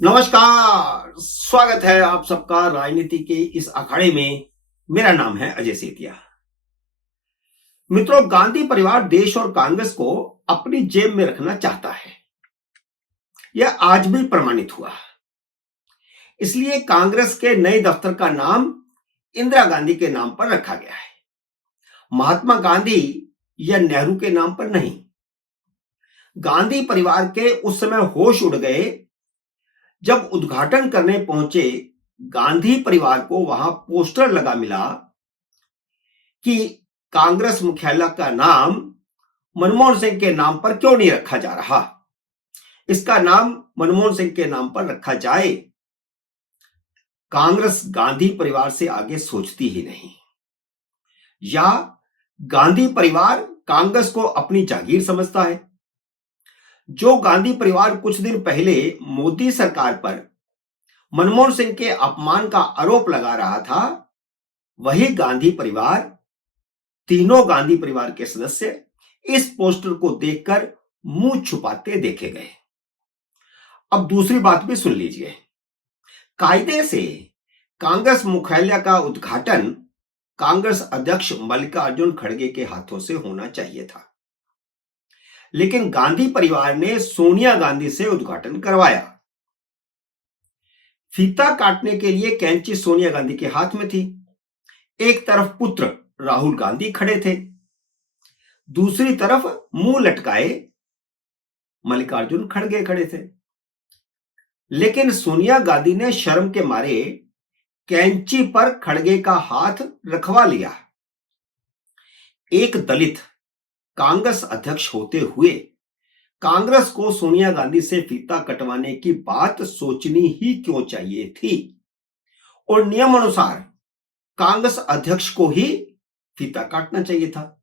नमस्कार। स्वागत है आप सबका राजनीति के इस अखाड़े में। मेरा नाम है अजय सेठिया। मित्रों, गांधी परिवार देश और कांग्रेस को अपनी जेब में रखना चाहता है। यह आज भी प्रमाणित हुआ। इसलिए कांग्रेस के नए दफ्तर का नाम इंदिरा गांधी के नाम पर रखा गया है, महात्मा गांधी या नेहरू के नाम पर नहीं। गांधी परिवार के उस समय होश उड़ गए जब उद्घाटन करने पहुंचे गांधी परिवार को वहां पोस्टर लगा मिला कि कांग्रेस मुख्यालय का नाम मनमोहन सिंह के नाम पर क्यों नहीं रखा जा रहा, इसका नाम मनमोहन सिंह के नाम पर रखा जाए। कांग्रेस गांधी परिवार से आगे सोचती ही नहीं, या गांधी परिवार कांग्रेस को अपनी जागीर समझता है। जो गांधी परिवार कुछ दिन पहले मोदी सरकार पर मनमोहन सिंह के अपमान का आरोप लगा रहा था, वही गांधी परिवार, तीनों गांधी परिवार के सदस्य इस पोस्टर को देखकर मुंह छुपाते देखे गए। अब दूसरी बात भी सुन लीजिए। कायदे से कांग्रेस मुख्यालय का उद्घाटन कांग्रेस अध्यक्ष मल्लिकार्जुन खड़गे के हाथों से होना चाहिए था, लेकिन गांधी परिवार ने सोनिया गांधी से उद्घाटन करवाया। फीता काटने के लिए कैंची सोनिया गांधी के हाथ में थी। एक तरफ पुत्र राहुल गांधी खड़े थे, दूसरी तरफ मुंह लटकाए मल्लिकार्जुन खड़गे खड़े थे। लेकिन सोनिया गांधी ने शर्म के मारे कैंची पर खड़गे का हाथ रखवा लिया। एक दलित कांग्रेस अध्यक्ष होते हुए कांग्रेस को सोनिया गांधी से फीता कटवाने की बात सोचनी ही क्यों चाहिए थी, और नियम अनुसार कांग्रेस अध्यक्ष को ही फीता काटना चाहिए था।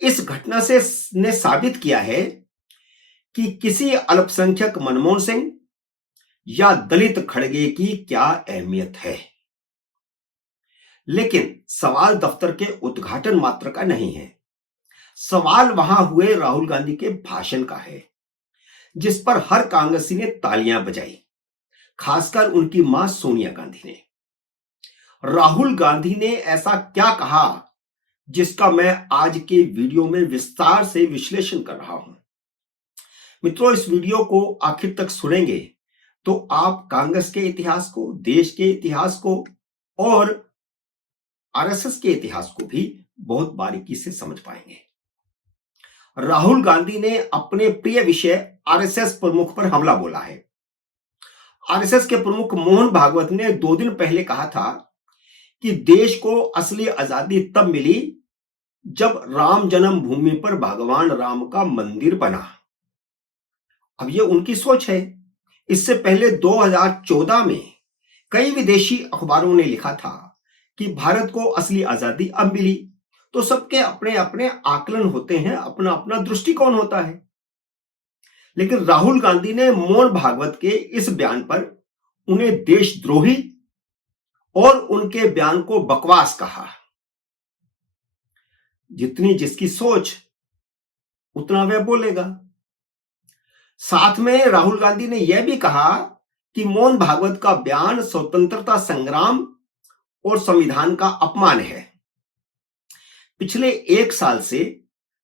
इस घटना से ने साबित किया है कि किसी अल्पसंख्यक मनमोहन सिंह या दलित खड़गे की क्या अहमियत है। लेकिन सवाल दफ्तर के उद्घाटन मात्र का नहीं है, सवाल वहां हुए राहुल गांधी के भाषण का है, जिस पर हर कांग्रेसी ने तालियां बजाई, खासकर उनकी मां सोनिया गांधी ने। राहुल गांधी ने ऐसा क्या कहा जिसका मैं आज के वीडियो में विस्तार से विश्लेषण कर रहा हूं। मित्रों, इस वीडियो को आखिर तक सुनेंगे तो आप कांग्रेस के इतिहास को, देश के इतिहास को और आरएसएस के इतिहास को भी बहुत बारीकी से समझ पाएंगे। राहुल गांधी ने अपने प्रिय विषय आरएसएस प्रमुख पर हमला बोला है। आरएसएस के प्रमुख मोहन भागवत ने 2 दिन पहले कहा था कि देश को असली आजादी तब मिली जब राम जन्मभूमि पर भगवान राम का मंदिर बना। अब ये उनकी सोच है। इससे पहले 2014 में कई विदेशी अखबारों ने लिखा था कि भारत को असली आजादी अब मिली। तो सबके अपने अपने आकलन होते हैं, अपना अपना दृष्टिकोण होता है। लेकिन राहुल गांधी ने मोहन भागवत के इस बयान पर उन्हें देशद्रोही और उनके बयान को बकवास कहा। जितनी जिसकी सोच उतना वह बोलेगा। साथ में राहुल गांधी ने यह भी कहा कि मोहन भागवत का बयान स्वतंत्रता संग्राम और संविधान का अपमान है। पिछले 1 साल से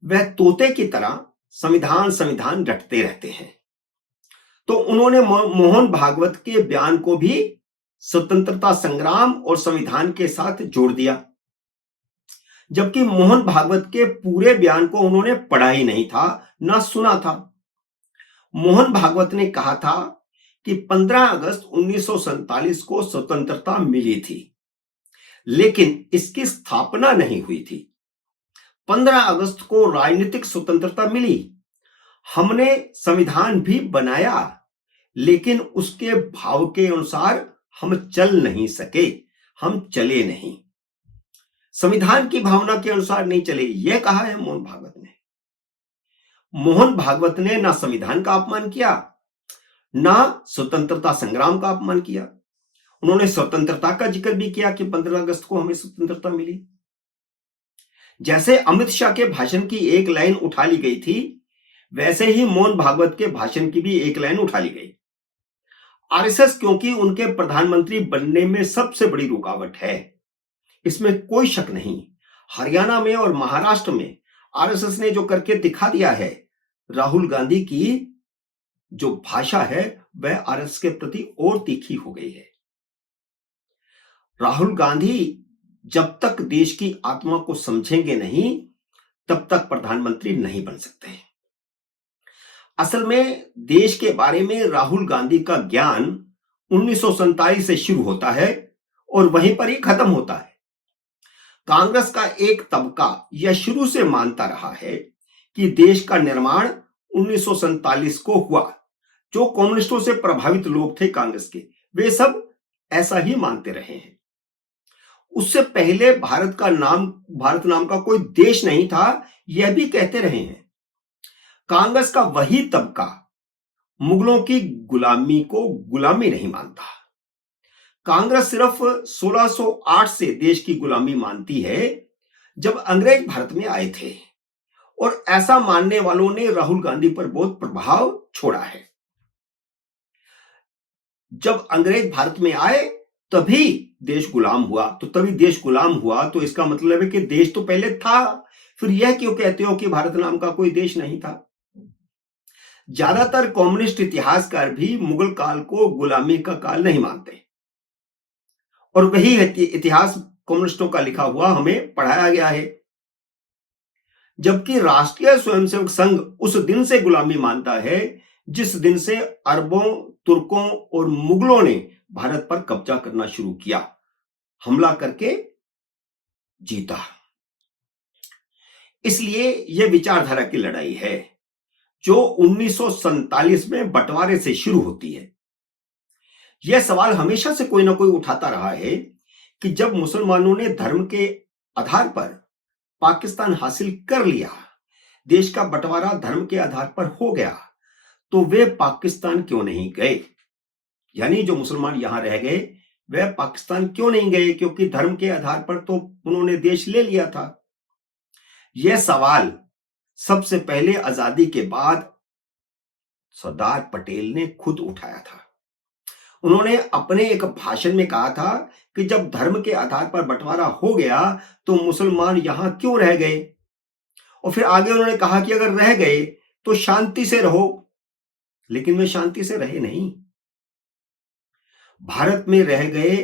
वह तोते की तरह संविधान संविधान रटते रहते हैं। तो उन्होंने मोहन भागवत के बयान को भी स्वतंत्रता संग्राम और संविधान के साथ जोड़ दिया, जबकि मोहन भागवत के पूरे बयान को उन्होंने पढ़ा ही नहीं था, ना सुना था। मोहन भागवत ने कहा था कि 15 अगस्त 1947 को स्वतंत्रता मिली थी, लेकिन इसकी स्थापना नहीं हुई थी। 15 अगस्त को राजनीतिक स्वतंत्रता मिली, हमने संविधान भी बनाया, लेकिन उसके भाव के अनुसार हम चल नहीं सके, हम चले नहीं, संविधान की भावना के अनुसार नहीं चले, यह कहा है मोहन भागवत ने। मोहन भागवत ने ना संविधान का अपमान किया, ना स्वतंत्रता संग्राम का अपमान किया। उन्होंने स्वतंत्रता का जिक्र भी किया कि 15 अगस्त को हमें स्वतंत्रता मिली। जैसे अमित शाह के भाषण की एक लाइन उठा ली गई थी, वैसे ही मोहन भागवत के भाषण की भी एक लाइन उठा ली गई। आरएसएस क्योंकि उनके प्रधानमंत्री बनने में सबसे बड़ी रुकावट है, इसमें कोई शक नहीं। हरियाणा में और महाराष्ट्र में आरएसएस ने जो करके दिखा दिया है, राहुल गांधी की जो भाषा है वह आरएसएस के प्रति और तीखी हो गई है। राहुल गांधी जब तक देश की आत्मा को समझेंगे नहीं, तब तक प्रधानमंत्री नहीं बन सकते। असल में देश के बारे में राहुल गांधी का ज्ञान 1947 से शुरू होता है और वहीं पर ही खत्म होता है। कांग्रेस का एक तबका यह शुरू से मानता रहा है कि देश का निर्माण 1947 को हुआ। जो कम्युनिस्टों से प्रभावित लोग थे कांग्रेस के, वे सब ऐसा ही मानते रहे हैं। उससे पहले भारत नाम का कोई देश नहीं था, यह भी कहते रहे हैं। कांग्रेस का वही तबका मुगलों की गुलामी को गुलामी नहीं मानता। कांग्रेस सिर्फ 1608 से देश की गुलामी मानती है, जब अंग्रेज भारत में आए थे, और ऐसा मानने वालों ने राहुल गांधी पर बहुत प्रभाव छोड़ा है। जब अंग्रेज भारत में आए तभी देश गुलाम हुआ, तो इसका मतलब है कि देश तो पहले था। फिर यह क्यों कहते हो कि भारत नाम का कोई देश नहीं था? ज्यादातर कम्युनिस्ट इतिहासकार भी मुगल काल को गुलामी का काल नहीं मानते, और वही इतिहास कम्युनिस्टों का लिखा हुआ हमें पढ़ाया गया है। जबकि राष्ट्रीय स्वयंसेवक संघ उस दिन से गुलामी मानता है जिस दिन से अरबों, तुर्कों और मुगलों ने भारत पर कब्जा करना शुरू किया, हमला करके जीता। इसलिए यह विचारधारा की लड़ाई है जो 1947 में बंटवारे से शुरू होती है। यह सवाल हमेशा से कोई ना कोई उठाता रहा है कि जब मुसलमानों ने धर्म के आधार पर पाकिस्तान हासिल कर लिया, देश का बंटवारा धर्म के आधार पर हो गया, तो वे पाकिस्तान क्यों नहीं गए? यानी जो मुसलमान यहां रह गए वह पाकिस्तान क्यों नहीं गए? क्योंकि धर्म के आधार पर तो उन्होंने देश ले लिया था। यह सवाल सबसे पहले आजादी के बाद सरदार पटेल ने खुद उठाया था। उन्होंने अपने एक भाषण में कहा था कि जब धर्म के आधार पर बंटवारा हो गया तो मुसलमान यहां क्यों रह गए? और फिर आगे उन्होंने कहा कि अगर रह गए तो शांति से रहो, लेकिन वे शांति से रहे नहीं। भारत में रह गए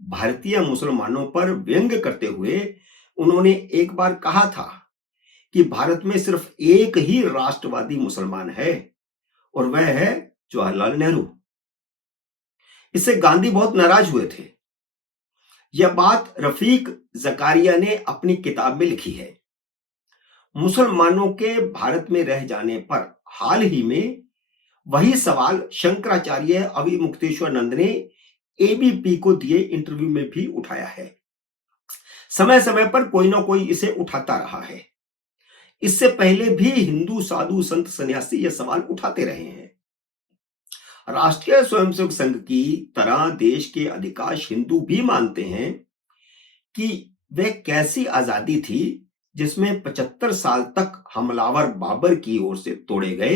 भारतीय मुसलमानों पर व्यंग्य करते हुए उन्होंने एक बार कहा था कि भारत में सिर्फ एक ही राष्ट्रवादी मुसलमान है और वह है जवाहरलाल नेहरू। इससे गांधी बहुत नाराज हुए थे। यह बात रफीक जकारिया ने अपनी किताब में लिखी है। मुसलमानों के भारत में रह जाने पर हाल ही में वही सवाल शंकराचार्य अविमुक्तेश्वरानंद ने एबीपी को दिए इंटरव्यू में भी उठाया है। समय समय पर कोई ना कोई इसे उठाता रहा है। इससे पहले भी हिंदू साधु संत सन्यासी यह सवाल उठाते रहे हैं। राष्ट्रीय स्वयंसेवक संघ की तरह देश के अधिकांश हिंदू भी मानते हैं कि वह कैसी आजादी थी जिसमें 75 साल तक हमलावर बाबर की ओर से तोड़े गए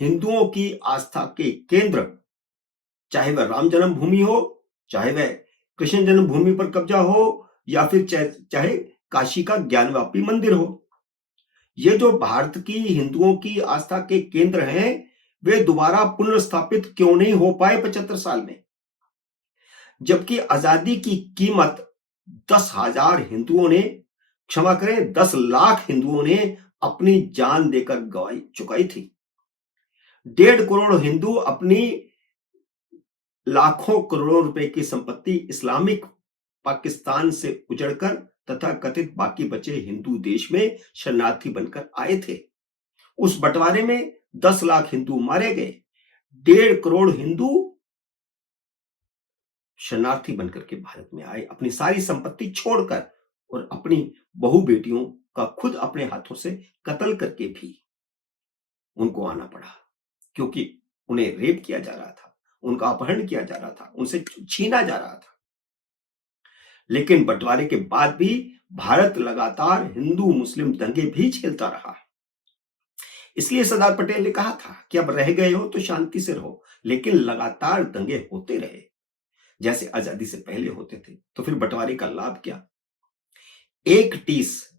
हिंदुओं की आस्था के केंद्र, चाहे वह राम जन्मभूमि हो, चाहे वह कृष्ण जन्मभूमि पर कब्जा हो, या फिर चाहे काशी का ज्ञानवापी मंदिर हो, ये जो भारत की हिंदुओं की आस्था के केंद्र हैं, वे दोबारा पुनर्स्थापित क्यों नहीं हो पाए 75 साल में? जबकि आजादी की कीमत 10,000 हिंदुओं ने, क्षमा करें 10 लाख हिंदुओं ने अपनी जान देकर चुकाई थी। 1.5 करोड़ हिंदू अपनी लाखों करोड़ों रुपए की संपत्ति इस्लामिक पाकिस्तान से उजड़कर तथा कथित बाकी बचे हिंदू देश में शरणार्थी बनकर आए थे। उस बंटवारे में 10 लाख हिंदू मारे गए, 1.5 करोड़ हिंदू शरणार्थी बनकर के भारत में आए, अपनी सारी संपत्ति छोड़कर, और अपनी बहु बेटियों का खुद अपने हाथों से कत्ल करके भी उनको आना पड़ा, क्योंकि उन्हें रेप किया जा रहा था, उनका अपहरण किया जा रहा था, उनसे छीना जा रहा था। लेकिन बंटवारे के बाद भी भारत लगातार हिंदू मुस्लिम दंगे भी झेलता रहा। इसलिए सरदार पटेल ने कहा था कि अब रह गए हो तो शांति से रहो, लेकिन लगातार दंगे होते रहे जैसे आजादी से पहले होते थे तो फिर बंटवारे का लाभ क्या। एक टीस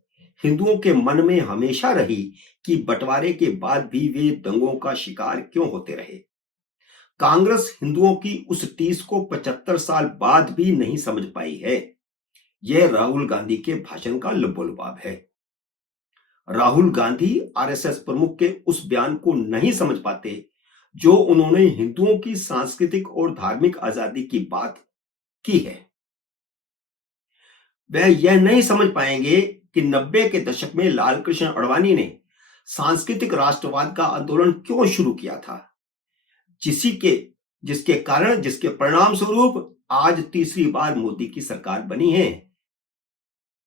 हिंदुओं के मन में हमेशा रही कि बंटवारे के बाद भी वे दंगों का शिकार क्यों होते रहे। कांग्रेस हिंदुओं की उस टीस को 75 साल बाद भी नहीं समझ पाई है। यह राहुल गांधी के भाषण का लबोलबाब है। राहुल गांधी आरएसएस प्रमुख के उस बयान को नहीं समझ पाते जो उन्होंने हिंदुओं की सांस्कृतिक और धार्मिक आजादी की बात की है। वह यह नहीं समझ पाएंगे कि 90 के दशक में लालकृष्ण आडवाणी ने सांस्कृतिक राष्ट्रवाद का आंदोलन क्यों शुरू किया था, जिसके परिणाम स्वरूप आज तीसरी बार मोदी की सरकार बनी है।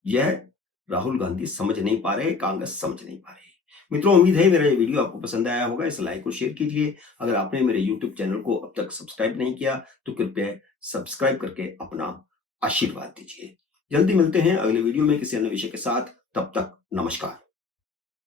यह राहुल गांधी समझ नहीं पा रहे, कांग्रेस समझ नहीं पा रही। मित्रों, उम्मीद है मेरा ये वीडियो आपको पसंद आया होगा। इस लाइक और शेयर कीजिए। अगर आपने मेरे यूट्यूब चैनल को अब तक सब्सक्राइब नहीं किया तो कृपया सब्सक्राइब करके अपना आशीर्वाद दीजिए। जल्दी मिलते हैं अगले वीडियो में किसी अन्य विषय के साथ। तब तक नमस्कार।